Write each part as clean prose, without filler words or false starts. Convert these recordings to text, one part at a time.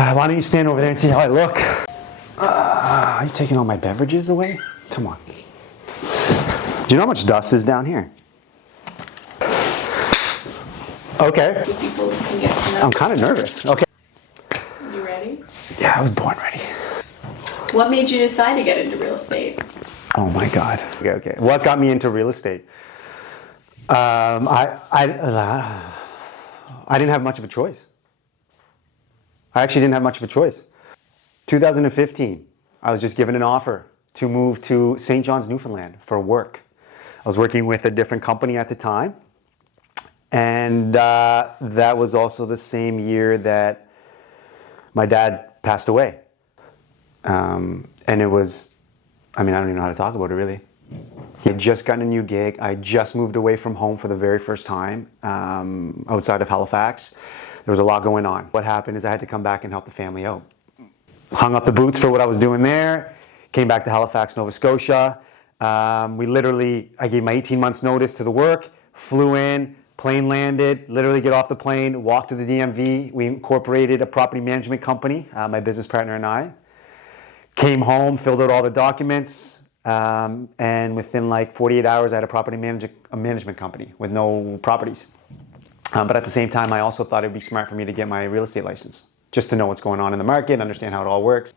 Why don't you stand over there and see how I look? Are you taking all my beverages away? Come on. Do you know how much dust is down here? Okay. So people can get to know. I'm kind of nervous. Okay. You ready? Yeah, I was born ready. What made you decide to get into real estate? Oh my God. Okay. What got me into real estate? I didn't have much of a choice. I actually didn't have much of a choice. 2015, I was just given an offer to move to St. John's, Newfoundland for work. I was working with a different company at the time. And that was also the same year that my dad passed away. And it was, I don't even know how to talk about it really. He had just gotten a new gig. I just moved away from home for the very first time outside of Halifax. There was a lot going on. What happened is I had to come back and help the family out. Hung up the boots for what I was doing there, came back to Halifax, Nova Scotia. I gave my 18 months notice to the work, flew in, plane landed, literally get off the plane, walked to the DMV. We incorporated a property management company, my business partner and I. Came home, filled out all the documents, and within like 48 hours, I had a management company with no properties. But at the same time, I also thought it would be smart for me to get my real estate license, just to know what's going on in the market, understand how it all works.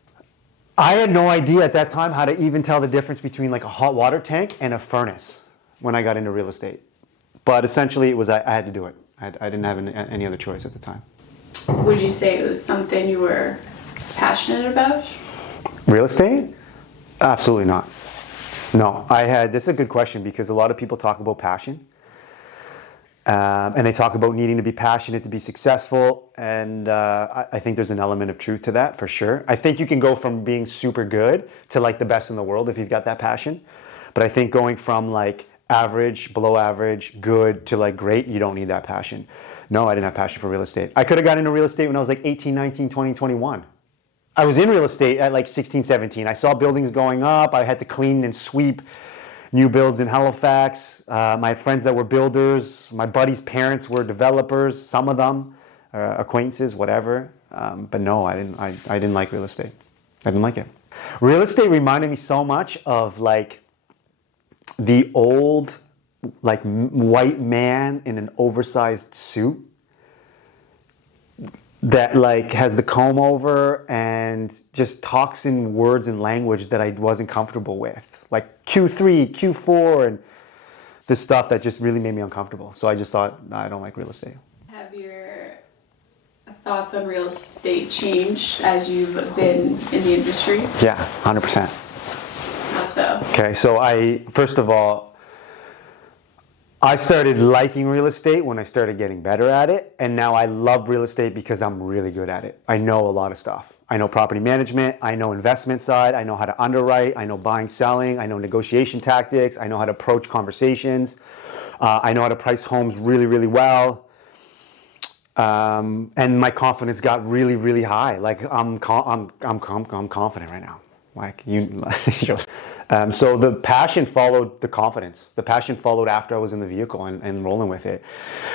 I had no idea at that time how to even tell the difference between like a hot water tank and a furnace when I got into real estate. But essentially, it was I had to do it. I didn't have any other choice at the time. Would you say it was something you were passionate about? Real estate? Absolutely not. No, this is a good question because a lot of people talk about passion. And they talk about needing to be passionate to be successful. And I think there's an element of truth to that for sure. I think you can go from being super good to like the best in the world if you've got that passion. But I think going from like average, below average, good to like great, you don't need that passion. No, I didn't have passion for real estate. I could have got into real estate when I was like 18, 19, 20, 21. I was in real estate at like 16, 17. I saw buildings going up. I had to clean and sweep new builds in Halifax. My had friends that were builders. My buddies' parents were developers, some of them, acquaintances, whatever. But no, I didn't like real estate. I didn't like it. Real estate reminded me so much of like the old like white man in an oversized suit that like has the comb over and just talks in words and language that I wasn't comfortable with. Like Q3, Q4, and this stuff that just really made me uncomfortable. So I just thought, I don't like real estate. Have your thoughts on real estate changed as you've been in the industry? Yeah, 100%. How so? Okay, so first of all, I started liking real estate when I started getting better at it, and now I love real estate because I'm really good at it. I know a lot of stuff. I know property management, I know investment side, I know how to underwrite, I know buying, selling, I know negotiation tactics, I know how to approach conversations, I know how to price homes really, really well, and my confidence got really, really high. Like I'm confident right now. Like so the passion followed the confidence. The passion followed after I was in the vehicle and rolling with it.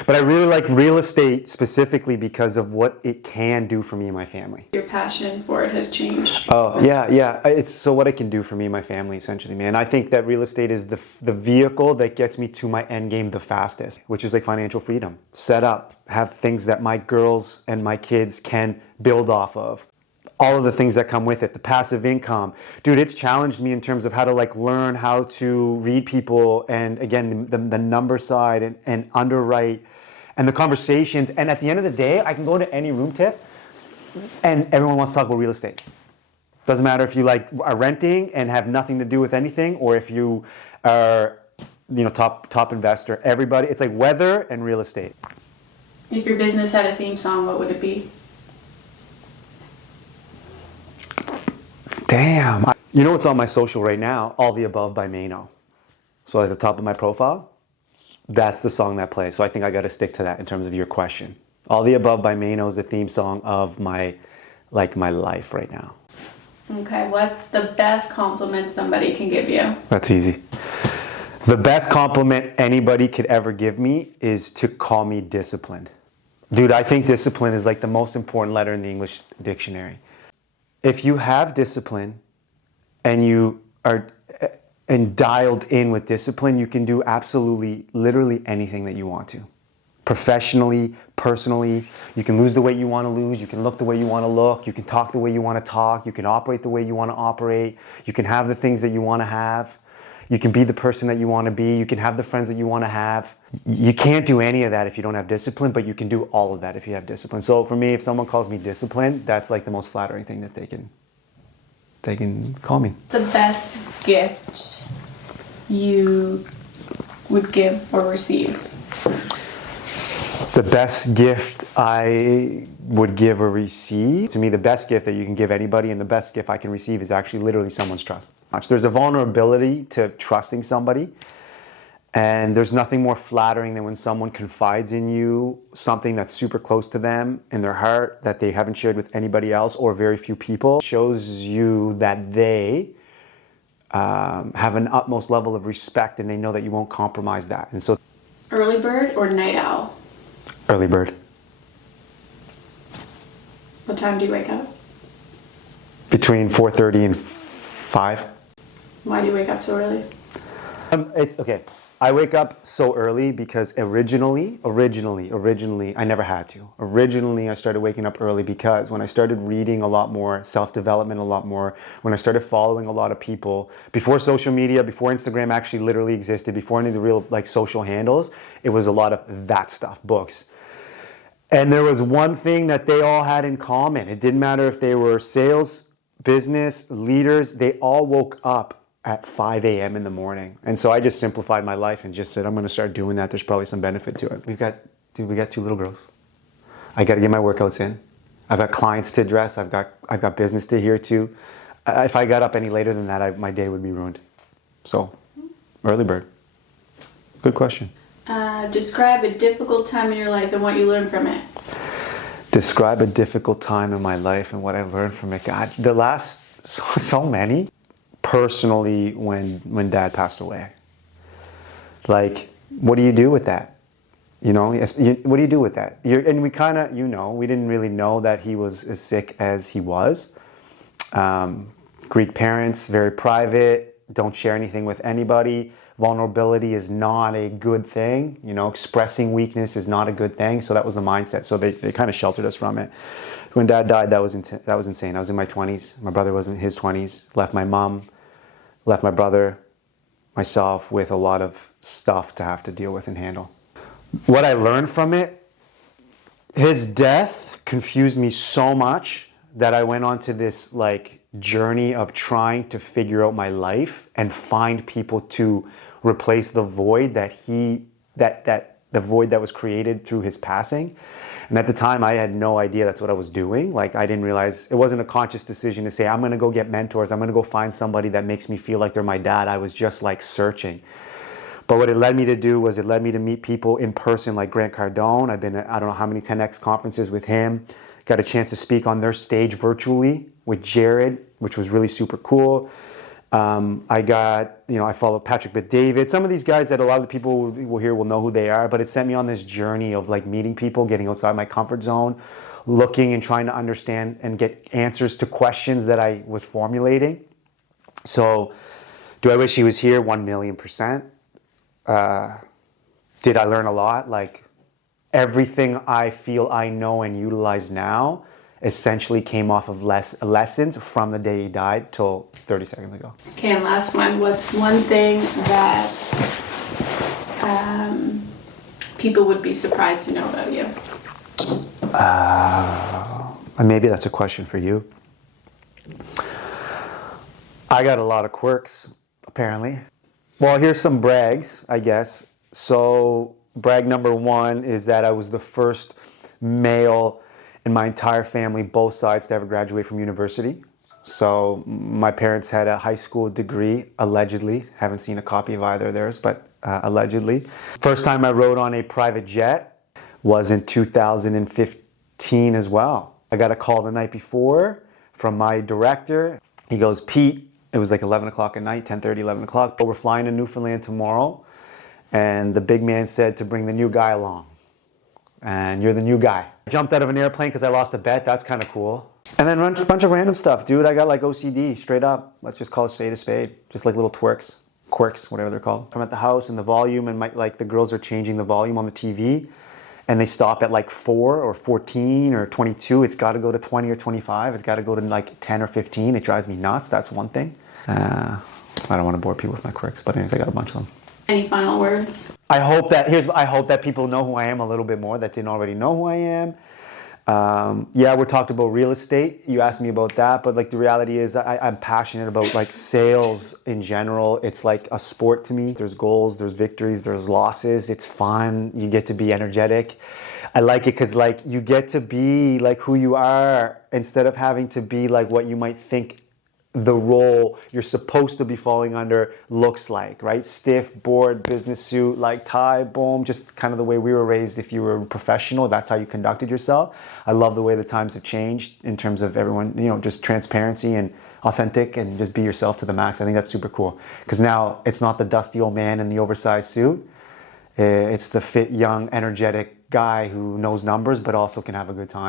But I really like real estate specifically because of what it can do for me and my family. Your passion for it has changed. Oh, yeah. It's so what it can do for me and my family, essentially, man. I think that real estate is the vehicle that gets me to my end game the fastest, which is like financial freedom. Set up, have things that my girls and my kids can build off of. All of the things that come with it, the passive income. Dude, it's challenged me in terms of how to like learn how to read people and again, the number side and underwrite and the conversations. And at the end of the day, I can go to any room tip and everyone wants to talk about real estate. Doesn't matter if you like are renting and have nothing to do with anything or if you are, top investor. Everybody, it's like weather and real estate. If your business had a theme song, what would it be? Damn. You know what's on my social right now? All the Above by Mano. So at the top of my profile, that's the song that plays. So I think I got to stick to that in terms of your question. All the Above by Mano is the theme song of my life right now. Okay, what's the best compliment somebody can give you? That's easy. The best compliment anybody could ever give me is to call me disciplined. Dude, I think discipline is like the most important letter in the English dictionary. If you have discipline and you are and dialed in with discipline, you can do absolutely, literally anything that you want to. Professionally, personally, you can lose the weight you want to lose, you can look the way you want to look, you can talk the way you want to talk, you can operate the way you want to operate, you can have the things that you want to have, you can be the person that you want to be, you can have the friends that you want to have. You can't do any of that if you don't have discipline, but you can do all of that if you have discipline. So for me, if someone calls me disciplined, that's like the most flattering thing that they can call me. The best gift you would give or receive? The best gift I would give or receive, to me, the best gift that you can give anybody and the best gift I can receive is actually literally someone's trust. There's a vulnerability to trusting somebody, and there's nothing more flattering than when someone confides in you something that's super close to them in their heart that they haven't shared with anybody else or very few people. It shows you that they have an utmost level of respect and they know that you won't compromise that. And so, Early bird or night owl? early bird. What time do you wake up? Between 4:30 and 5. Why do you wake up so early? Okay. I wake up so early because originally, I never had to. Originally, I started waking up early because when I started reading a lot more, self-development a lot more, when I started following a lot of people, before social media, before Instagram actually literally existed, before any of the real like social handles, it was a lot of that stuff, books. And there was one thing that they all had in common. It didn't matter if they were sales, business, leaders, they all woke up at 5 a.m. in the morning. And so I just simplified my life and just said, I'm going to start doing that. There's probably some benefit to it. We got 2 little girls. I got to get my workouts in. I've got clients to address. I've got business to hear to. If I got up any later than that, my day would be ruined. So, early bird. Good question. Describe a difficult time in your life and what you learned from it. Describe a difficult time in my life and what I learned from it. God, the last so many. Personally, when Dad passed away, like, what do you do with that? You know, what do you do with that? And we kind of, we didn't really know that he was as sick as he was. Greek parents, very private, don't share anything with anybody. Vulnerability is not a good thing. Expressing weakness is not a good thing. So that was the mindset. So they kind of sheltered us from it. When Dad died, that was insane. I was in my 20s. My brother was in his 20s. Left my mom, left my brother, myself with a lot of stuff to have to deal with and handle. What I learned from it, his death confused me so much that I went on to this journey of trying to figure out my life and find people to replace the void that the void that was created through his passing. And at the time, I had no idea that's what I was doing. I didn't realize, it wasn't a conscious decision to say, I'm going to go get mentors. I'm going to go find somebody that makes me feel like they're my dad. I was just searching. But what it led me to do was it led me to meet people in person like Grant Cardone. I've been at, I don't know how many 10X conferences with him. Got a chance to speak on their stage virtually with Jared, which was really super cool. I follow Patrick Bet-David. Some of these guys that a lot of the people here will know who they are, but it sent me on this journey of meeting people, getting outside my comfort zone, looking and trying to understand and get answers to questions that I was formulating. So, do I wish he was here? 1,000,000%. Did I learn a lot? Everything I feel I know and utilize now essentially came off of lessons from the day he died till 30 seconds ago. Okay, and last one. What's one thing that people would be surprised to know about you? Maybe that's a question for you. I got a lot of quirks, apparently. Well, here's some brags, I guess. So, brag number 1 is that I was the first male in my entire family, both sides, to ever graduate from university. So my parents had a high school degree, allegedly. Haven't seen a copy of either of theirs, but allegedly. First time I rode on a private jet was in 2015 as well. I got a call the night before from my director. He goes, Pete, it was 11 o'clock at night, 10:30, 11 o'clock. We're flying to Newfoundland tomorrow. And the big man said to bring the new guy along. and you're the new guy. I jumped out of an airplane because I lost a bet. That's kind of cool. And then a bunch of random stuff, dude. I got like OCD, straight up. Let's just call a spade. Just like little quirks, whatever they're called. I'm at the house and the volume and like the girls are changing the volume on the TV and they stop at like 4 or 14 or 22. It's got to go to 20 or 25. It's got to go to like 10 or 15. It drives me nuts. That's one thing. I don't want to bore people with my quirks, but anyways, I got a bunch of them. Any final words? I hope that people know who I am a little bit more that didn't already know who I am. Yeah, we're talking about real estate. You asked me about that, but like the reality is I'm passionate about like sales in general. It's like a sport to me. There's goals, there's victories, there's losses. It's fun. You get to be energetic. I like it because like you get to be like who you are instead of having to be like what you might think the role you're supposed to be falling under looks like, right? Stiff, bored, business suit, like tie, boom, just kind of the way we were raised. If you were a professional, that's how you conducted yourself. I love the way the times have changed in terms of everyone, just transparency and authentic and just be yourself to the max. I think that's super cool because now it's not the dusty old man in the oversized suit. It's the fit, young, energetic guy who knows numbers but also can have a good time.